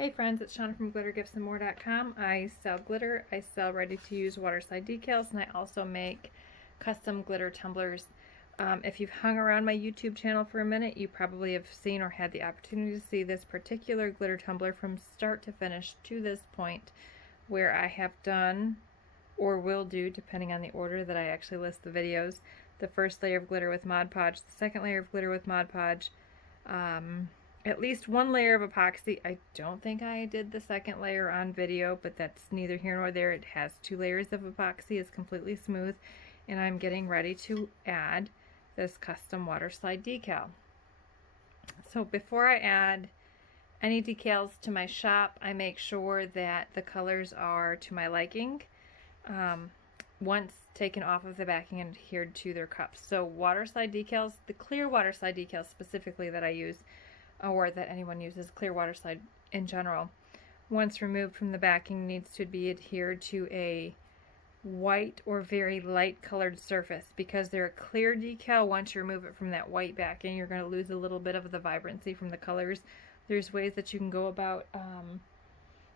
Hey friends, it's Shauna from glittergiftsandmore.com. I sell glitter, I sell ready-to-use waterslide decals, and I also make custom glitter tumblers. If you've hung around my YouTube channel for a minute, you probably have seen or had the opportunity to see this particular glitter tumbler from start to finish to this point, where I have done, or will do, depending on the order that I actually list the videos, the first layer of glitter with Mod Podge, the second layer of glitter with Mod Podge, at least one layer of epoxy. I don't think I did the second layer on video, but that's neither here nor there. It has 2 layers of epoxy. It's completely smooth, and I'm getting ready to add this custom waterslide decal. So before I add any decals to my shop, I make sure that the colors are to my liking once taken off of the backing and adhered to their cups. So waterslide decals, the clear waterslide decals specifically that I use, or that anyone uses, clear waterslide in general, once removed from the backing, needs to be adhered to a white or very light colored surface. Because they're a clear decal, once you remove it from that white backing, you're going to lose a little bit of the vibrancy from the colors. There's ways that you can go about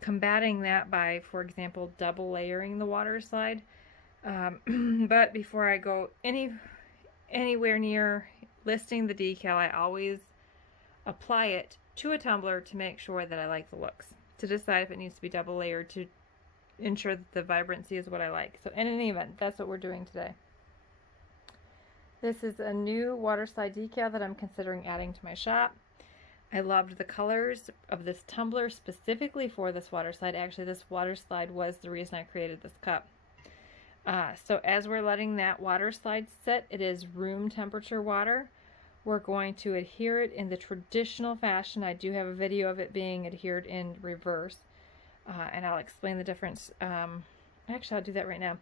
combating that by, for example, double layering the waterslide. But before I go anywhere near listing the decal, I always apply it to a tumbler to make sure that I like the looks, to decide if it needs to be double layered to ensure that the vibrancy is what I like. So in any event, that's what we're doing today. This is a new waterslide decal that I'm considering adding to my shop. I loved the colors of this tumbler specifically for this waterslide. Actually, this waterslide was the reason I created this cup. So as we're letting that waterslide sit, it is room temperature water. We're going to adhere it in the traditional fashion. I do have a video of it being adhered in reverse, and I'll explain the difference. Actually, I'll do that right now.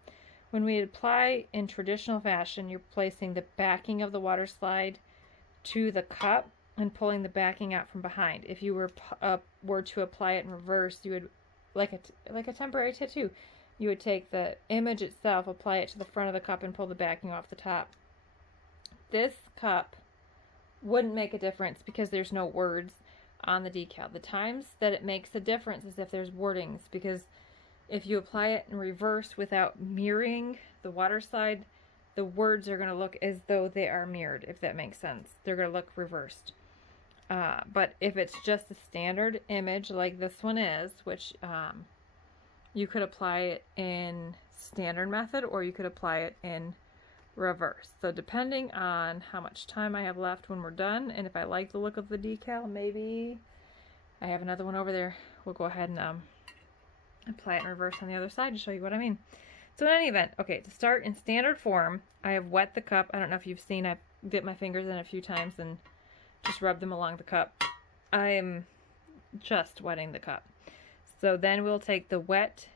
When we apply in traditional fashion, you're placing the backing of the waterslide to the cup and pulling the backing out from behind. If you were to apply it in reverse, you would, like a temporary tattoo, you would take the image itself, apply it to the front of the cup, and pull the backing off the top. This cup wouldn't make a difference because there's no words on the decal. The times that it makes a difference is if there's wordings, because if you apply it in reverse without mirroring the waterslide, the words are going to look as though they are mirrored, if that makes sense. They're going to look reversed. But if it's just a standard image like this one is, which you could apply it in standard method or you could apply it in reverse. So depending on how much time I have left when we're done, and if I like the look of the decal, maybe I have another one over there, we'll go ahead and apply it in reverse on the other side to show you what I mean. So in any event, okay, to start in standard form, I have wet the cup. I don't know if you've seen, I've dipped my fingers in a few times and just rubbed them along the cup. I am just wetting the cup. So then we'll take the wet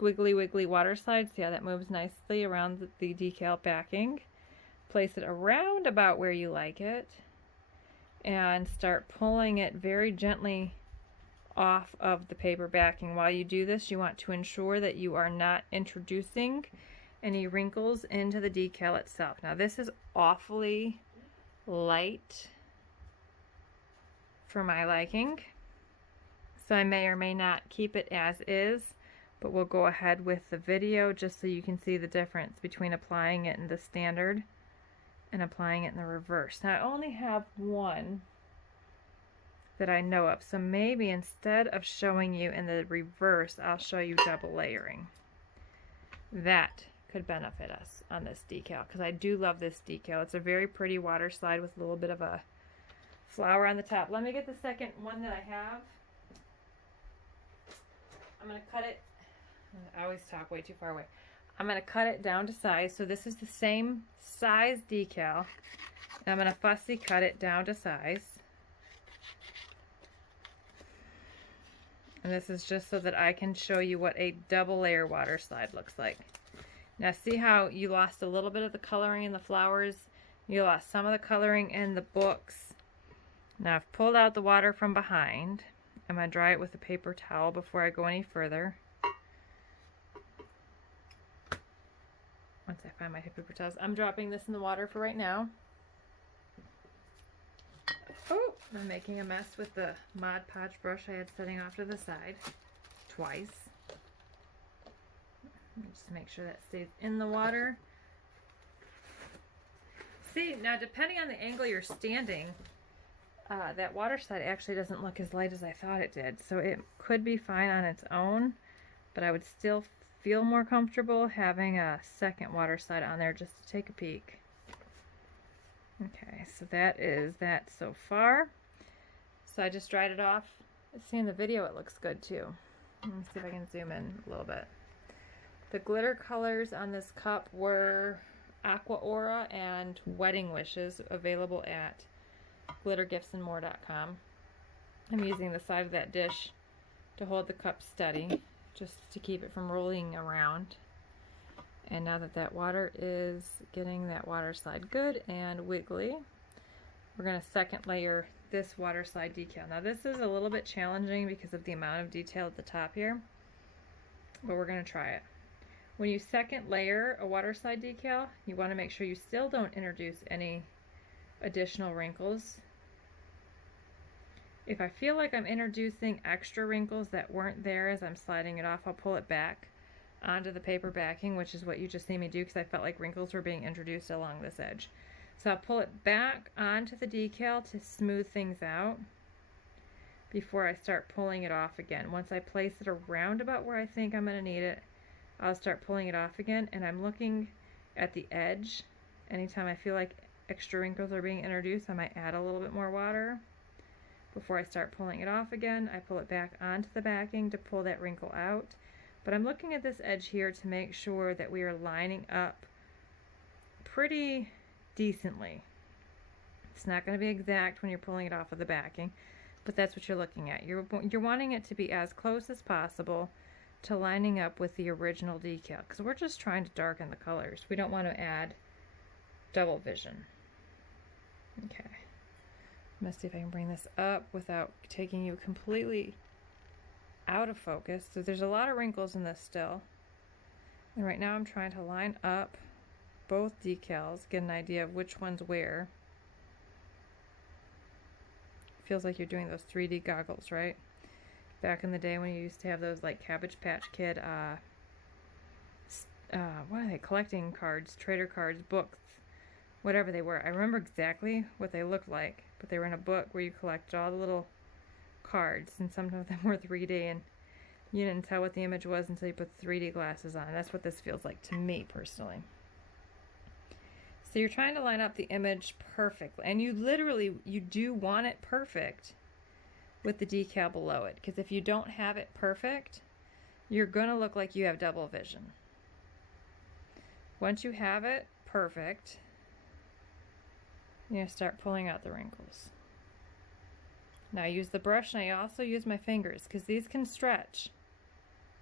squiggly wiggly waterslide, see how that moves nicely around the decal backing, place it around about where you like it, and start pulling it very gently off of the paper backing. While you do this, you want to ensure that you are not introducing any wrinkles into the decal itself. Now this is awfully light for my liking, so I may or may not keep it as is, but we'll go ahead with the video just so you can see the difference between applying it in the standard and applying it in the reverse. Now I only have one that I know of, so maybe instead of showing you in the reverse, I'll show you double layering. That could benefit us on this decal, because I do love this decal. It's a very pretty water slide with a little bit of a flower on the top. Let me get the second one that I have. I'm going to cut it. I always talk way too far away. I'm going to cut it down to size. So this is the same size decal, and I'm going to fussy cut it down to size. And this is just so that I can show you what a double layer water slide looks like. Now see how you lost a little bit of the coloring in the flowers? You lost some of the coloring in the books. Now I've pulled out the water from behind. I'm going to dry it with a paper towel before I go any further. Once I find my paper towels, I'm dropping this in the water for right now. Oh, I'm making a mess with the Mod Podge brush I had setting off to the side twice. Just make sure that stays in the water. See, now depending on the angle you're standing, that Waterslide actually doesn't look as light as I thought it did. So it could be fine on its own, but I would still feel more comfortable having a second Waterslide on there just to take a peek. Okay, so that is that so far. So I just dried it off. See, in the video it looks good too. Let me see if I can zoom in a little bit. The glitter colors on this cup were Aqua Aura and Wedding Wishes, available at glittergiftsandmore.com. I'm using the side of that dish to hold the cup steady, just to keep it from rolling around. And now that that water is getting that Waterslide good and wiggly, we're going to second layer this Waterslide decal. Now this is a little bit challenging because of the amount of detail at the top here, but we're going to try it. When you second layer a Waterslide decal, you want to make sure you still don't introduce any additional wrinkles. If I feel like I'm introducing extra wrinkles that weren't there as I'm sliding it off, I'll pull it back onto the paper backing, which is what you just see me do because I felt like wrinkles were being introduced along this edge. So I'll pull it back onto the decal to smooth things out before I start pulling it off again. Once I place it around about where I think I'm going to need it, I'll start pulling it off again, and I'm looking at the edge. Anytime I feel like extra wrinkles are being introduced, I might add a little bit more water. Before I start pulling it off again, I pull it back onto the backing to pull that wrinkle out. But I'm looking at this edge here to make sure that we are lining up pretty decently. It's not going to be exact when you're pulling it off of the backing, but that's what you're looking at. You're wanting it to be as close as possible to lining up with the original decal, because we're just trying to darken the colors. We don't want to add double vision. Okay. I'm going to see if I can bring this up without taking you completely out of focus. So there's a lot of wrinkles in this still. And right now I'm trying to line up both decals, get an idea of which one's where. Feels like you're doing those 3D goggles, right? Back in the day when you used to have those like Cabbage Patch Kid, what are they, collecting cards, trader cards, books, whatever they were. I remember exactly what they looked like, but they were in a book where you collected all the little cards, and some of them were 3D, and you didn't tell what the image was until you put 3D glasses on. That's what this feels like to me personally. So you're trying to line up the image perfectly, and you do want it perfect with the decal below it, because if you don't have it perfect, you're going to look like you have double vision. Once you have it perfect, you're going to start pulling out the wrinkles. Now I use the brush, and I also use my fingers because these can stretch.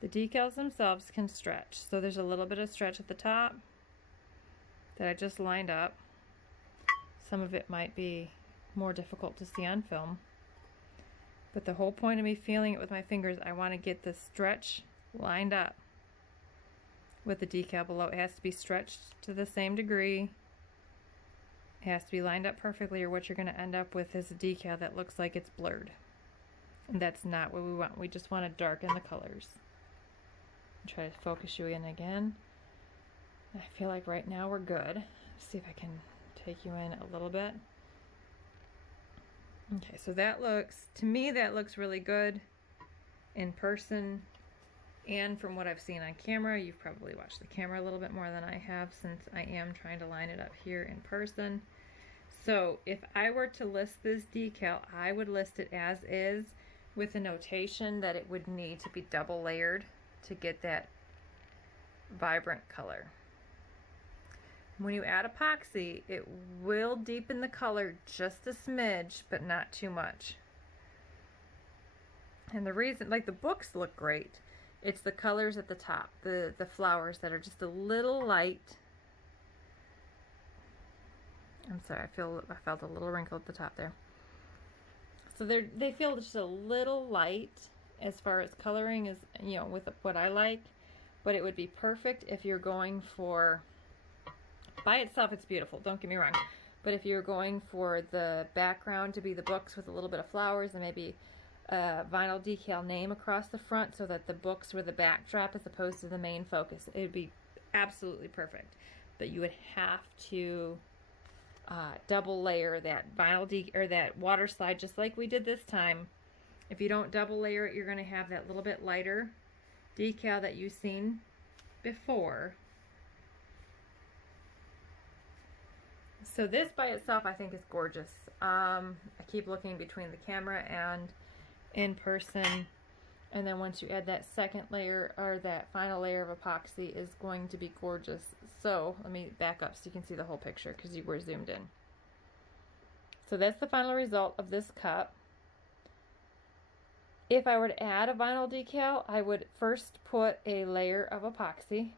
The decals themselves can stretch. So there's a little bit of stretch at the top that I just lined up. Some of it might be more difficult to see on film. But the whole point of me feeling it with my fingers, I want to get the stretch lined up with the decal below. It has to be stretched to the same degree. It has to be lined up perfectly, or what you're going to end up with is a decal that looks like it's blurred. And that's not what we want. We just want to darken the colors. Try to focus you in again. I feel like right now we're good. Let's see if I can take you in a little bit. Okay, so that looks, to me, that looks really good in person and from what I've seen on camera. You've probably watched the camera a little bit more than I have, since I am trying to line it up here in person. So if I were to list this decal, I would list it as is, with a notation that it would need to be double layered to get that vibrant color. When you add epoxy, it will deepen the color just a smidge, but not too much. And the reason, like, the books look great. It's the colors at the top, the flowers that are just a little light. I'm sorry, I felt a little wrinkle at the top there. So they feel just a little light as far as coloring is, you know, with what I like. But it would be perfect if you're going for, by itself it's beautiful, don't get me wrong. But if you're going for the background to be the books with a little bit of flowers and maybe a vinyl decal name across the front so that the books were the backdrop as opposed to the main focus, it would be absolutely perfect. But you would have to double layer that or that water slide just like we did this time. If you don't double layer it, you're going to have that little bit lighter decal that you've seen before. So this by itself I think is gorgeous. I keep looking between the camera and in person, and then once you add that second layer or that final layer of epoxy is going to be gorgeous. So let me back up so you can see the whole picture because you were zoomed in. So that's the final result of this cup. If I were to add a vinyl decal, I would first put a layer of epoxy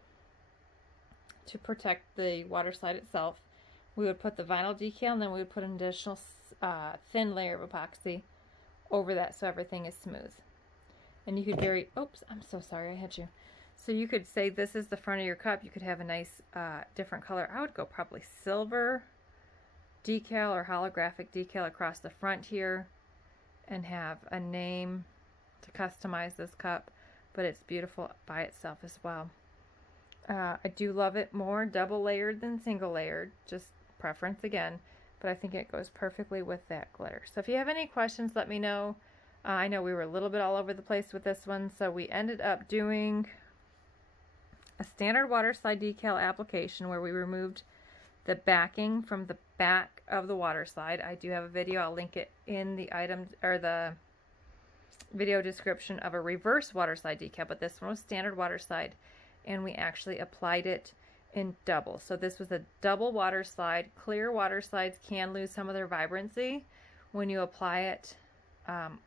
to protect the water slide itself. We would put the vinyl decal and then we would put an additional thin layer of epoxy over that so everything is smooth. And you could oops, I'm so sorry I hit you. So you could say this is the front of your cup. You could have a nice different color. I would go probably silver decal or holographic decal across the front here and have a name to customize this cup, but it's beautiful by itself as well. I do love it more double layered than single layered, just preference again, but I think it goes perfectly with that glitter. So if you have any questions, let me know. I know we were a little bit all over the place with this one, so we ended up doing a standard water slide decal application where we removed the backing from the back of the water slide. I do have a video, I'll link it in the items or the video description of a reverse water slide decal, but this one was standard water slide, and we actually applied it in double. So this was a double water slide. Clear water slides can lose some of their vibrancy when you apply it,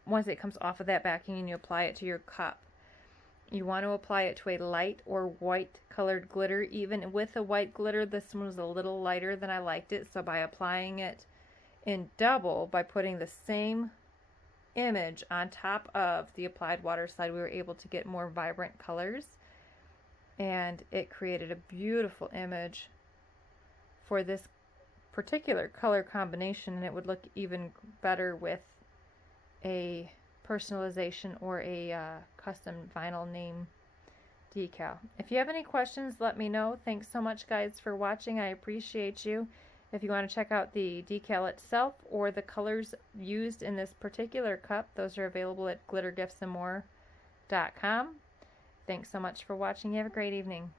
once it comes off of that backing and you apply it to your cup. You want to apply it to a light or white colored glitter. Even with the white glitter, this one was a little lighter than I liked it, so by applying it in double, by putting the same image on top of the applied water slide, we were able to get more vibrant colors, and it created a beautiful image for this particular color combination, and it would look even better with a personalization or a custom vinyl name decal. If you have any questions, let me know. Thanks so much guys for watching. I appreciate you. If you want to check out the decal itself or the colors used in this particular cup, those are available at glittergiftsandmore.com. Thanks so much for watching. You have a great evening.